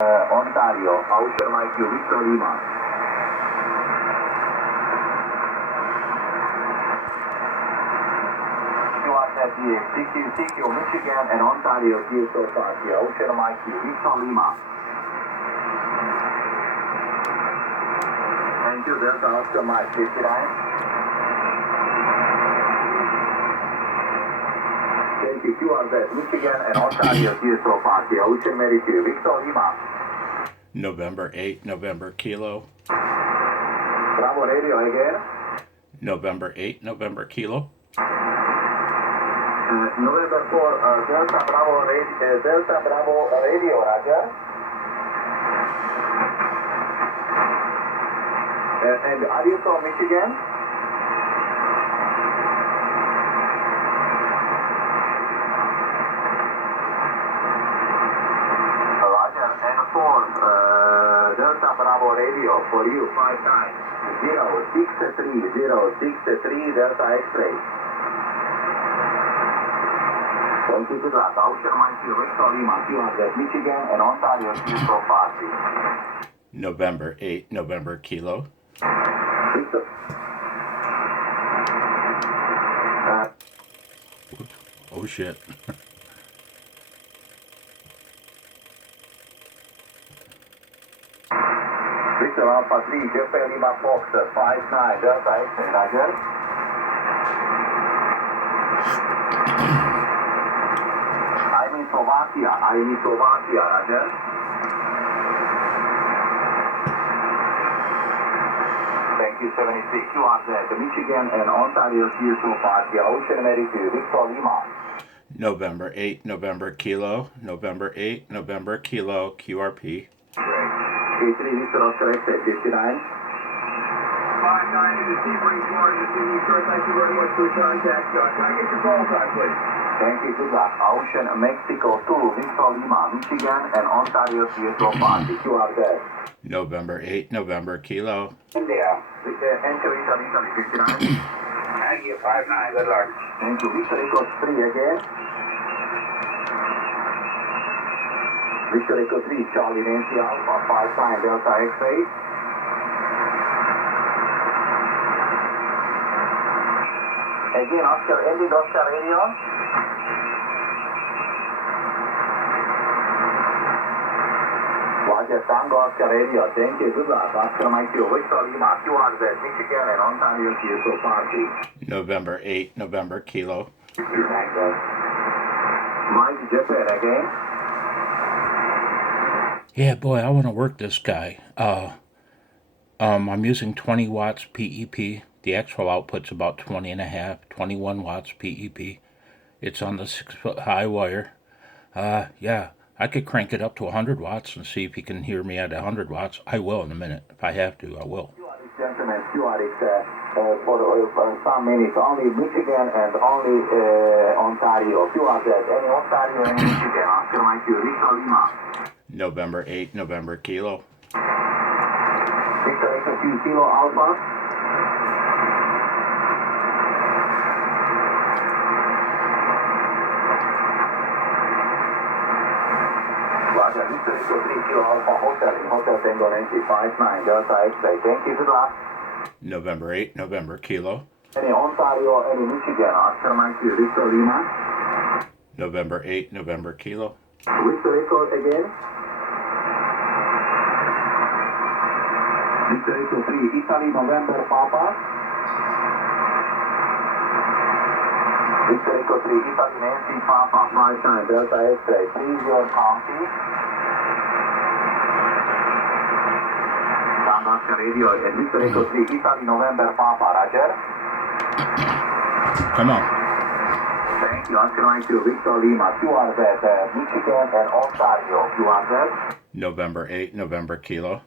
Ontario, Outer Mike, Victor Lima. CQ, Michigan and Ontario, Slovakia, Outer Mike, Victor Lima. Thank you, Delta Oscar Mike, 59. Thank you, QRZ, Michigan and Ontario, Slovakia, Outer Mike, Victor Lima. November 8, November Kilo. Bravo Radio again. November 8, November Kilo. November 4, Delta Bravo Radio, Roger. And are you from Michigan? Roger, and 4, Delta Bravo Radio for you, 59063 Delta X-ray. Thank you, good luck. Outer Mike, Victor Lima, QRZ, Michigan and Ontario, Slovakia. November 8, November Kilo. Victor. Oh shit. Victor Alpha 3, Jeff Lima Fox, 59 Delta X-ray, Roger. I'm in Slovakia, Roger. Thank you, 76 QRZ, Michigan and Ontario, Slovakia, Ocean America, Victor Lima. November 8, November Kilo. November 8, November Kilo, QRP. A3 Victor Oscar X-ray, 59. 590 to Sebring, Florida, sir. Thank you very much for your contact. Can I get your call time, please? Thank you, good luck. Ocean Mexico 2, Victor Lima, Michigan and Ontario, Slovakia, QRZ. November 8, November Kilo. India, enter Italy, 59. Thank you, 59, good luck. Thank you, Victor Echo 3 again. Victor Echo 3, Charlie Nancy Alpha, 5 Delta X-ray. Again, Oscar, ended Oscar Radio. Roger, Tango Oscar Radio, thank you, good luck. Oscar Mike, Victor Lima, QRZ, Michigan and Ontario, Slovakia. November 8, November Kilo. Mike, Japan again. Yeah, boy, I want to work this guy. I'm using 20 watts PEP. The actual output's about 20 and a half, 21 watts PEP. It's on the 6-foot high wire. Yeah, I could crank it up to 100 watts and see if he can hear me at 100 watts. I will in a minute. If I have to, I will. Gentlemen, QRX for some minutes, only Michigan and only Ontario. QRZ, any Ontario, any Michigan. Oscar Mike, Victor Lima. November 8, November Kilo. Victor Echo 2 Kilo Alpha. Roger, Victor Echo 3 Kilo Alpha Hotel in Hotel Tango Nancy 59 Delta X-ray. Thank you, good luck. November 8, November Kilo. Any Ontario, any Michigan. Oscar Mike, Victor Lima. November 8, November Kilo. Victor Echo again. Victor Echo 3, Italy, November, Papa. Victor Echo 3, Italy, Nancy, Papa, 5 Delta X-ray, please your county. Tango Oscar Radio, and Victor Echo 3, Italy, November, Papa, Roger. Come on. Thank you, Oscar Mike, Victor Lima, QRZ, Michigan and Ontario, QRZ. November 8, November Kilo.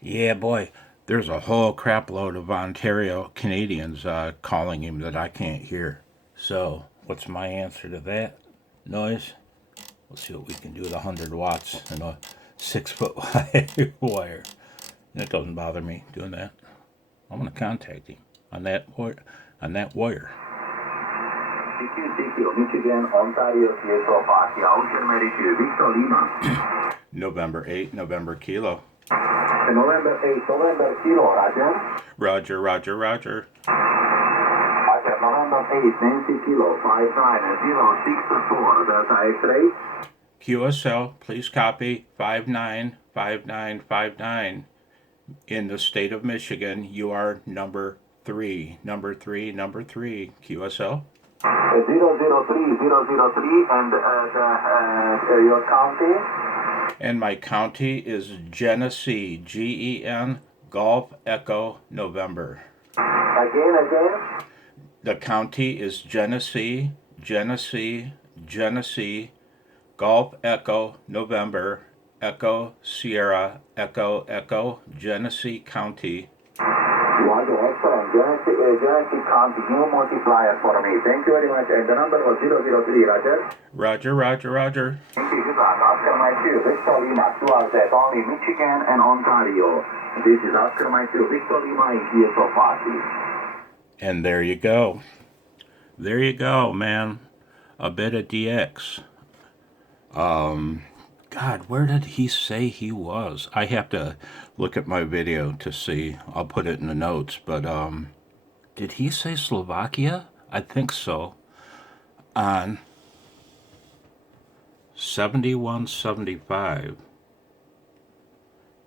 Yeah, boy, there's a whole crap load of Ontario Canadians calling him that I can't hear. So, what's my answer to that? Noise? Let's see what we can do with 100 watts and a 6-foot wire. That doesn't bother me doing that. I'm going to contact him on that wire. CQ, Michigan, Ontario, Slovakia. Ocean American, Victor Lima. November 8, November Kilo. November 8, November Kilo, Roger. Roger, roger, roger. Roger, November 8, Nancy Kilo, 59064, Delta X-ray. QSL, please copy 595959. In the state of Michigan, you are number 3. Number 3, number 3. QSL? 003003, and your county? And my county is Genesee, Gen, Golf, Echo, November. Again? The county is Genesee, Golf, Echo, November, Echo, Sierra, Echo, Genesee County. Roger, excellent. Genesee County, new multiplier for me. Thank you very much. And the number was 003, Roger? Roger. Thank you. Good luck. Oscar Mike 2, Victor Lima, towards that only Michigan and Ontario. This is Oscar Mike 2, Victor Lima in GSO Party. And there you go. There you go, man. A bit of DX. God, where did he say he was? I have to look at my video to see. I'll put it in the notes. But did he say Slovakia? I think so. On 7175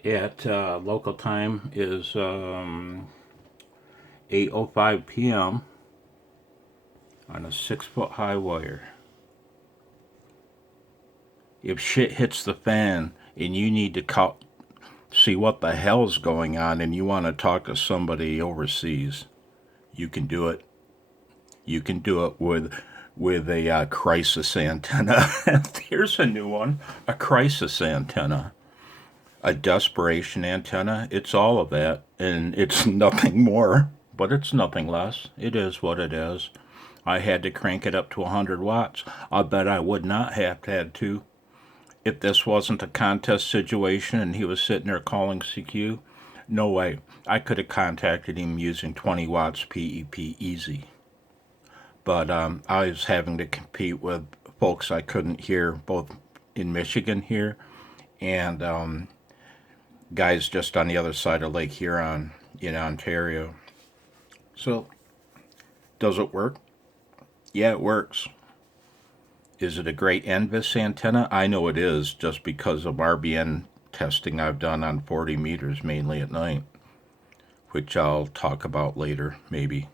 at local time is 8:05 p.m. on a 6-foot high wire. If shit hits the fan and you need to see what the hell's going on and you want to talk to somebody overseas, you can do it. You can do it with a crisis antenna. Here's a new one, a crisis antenna. A desperation antenna. It's all of that, and it's nothing more, but it's nothing less. It is what it is. I had to crank it up to 100 watts. I bet I would not have had to. If this wasn't a contest situation and he was sitting there calling CQ, no way. I could have contacted him using 20 watts PEP easy. But I was having to compete with folks I couldn't hear, both in Michigan here and guys just on the other side of Lake Huron in Ontario. So, does it work? Yeah, it works. Is it a great NVIS antenna? I know it is, just because of RBN testing I've done on 40 meters, mainly at night, which I'll talk about later, maybe.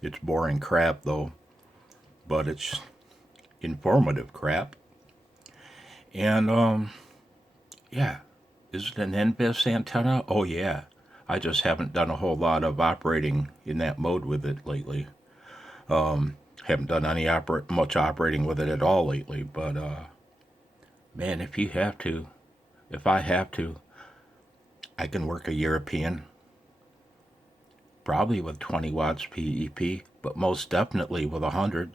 It's boring crap, though, but it's informative crap. And, yeah, is it an NVIS antenna? Oh, yeah. I just haven't done a whole lot of operating in that mode with it lately. Haven't done any much operating with it at all lately, but man, if I have to, I can work a European, probably with 20 watts PEP, but most definitely with 100.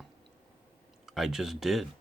I just did.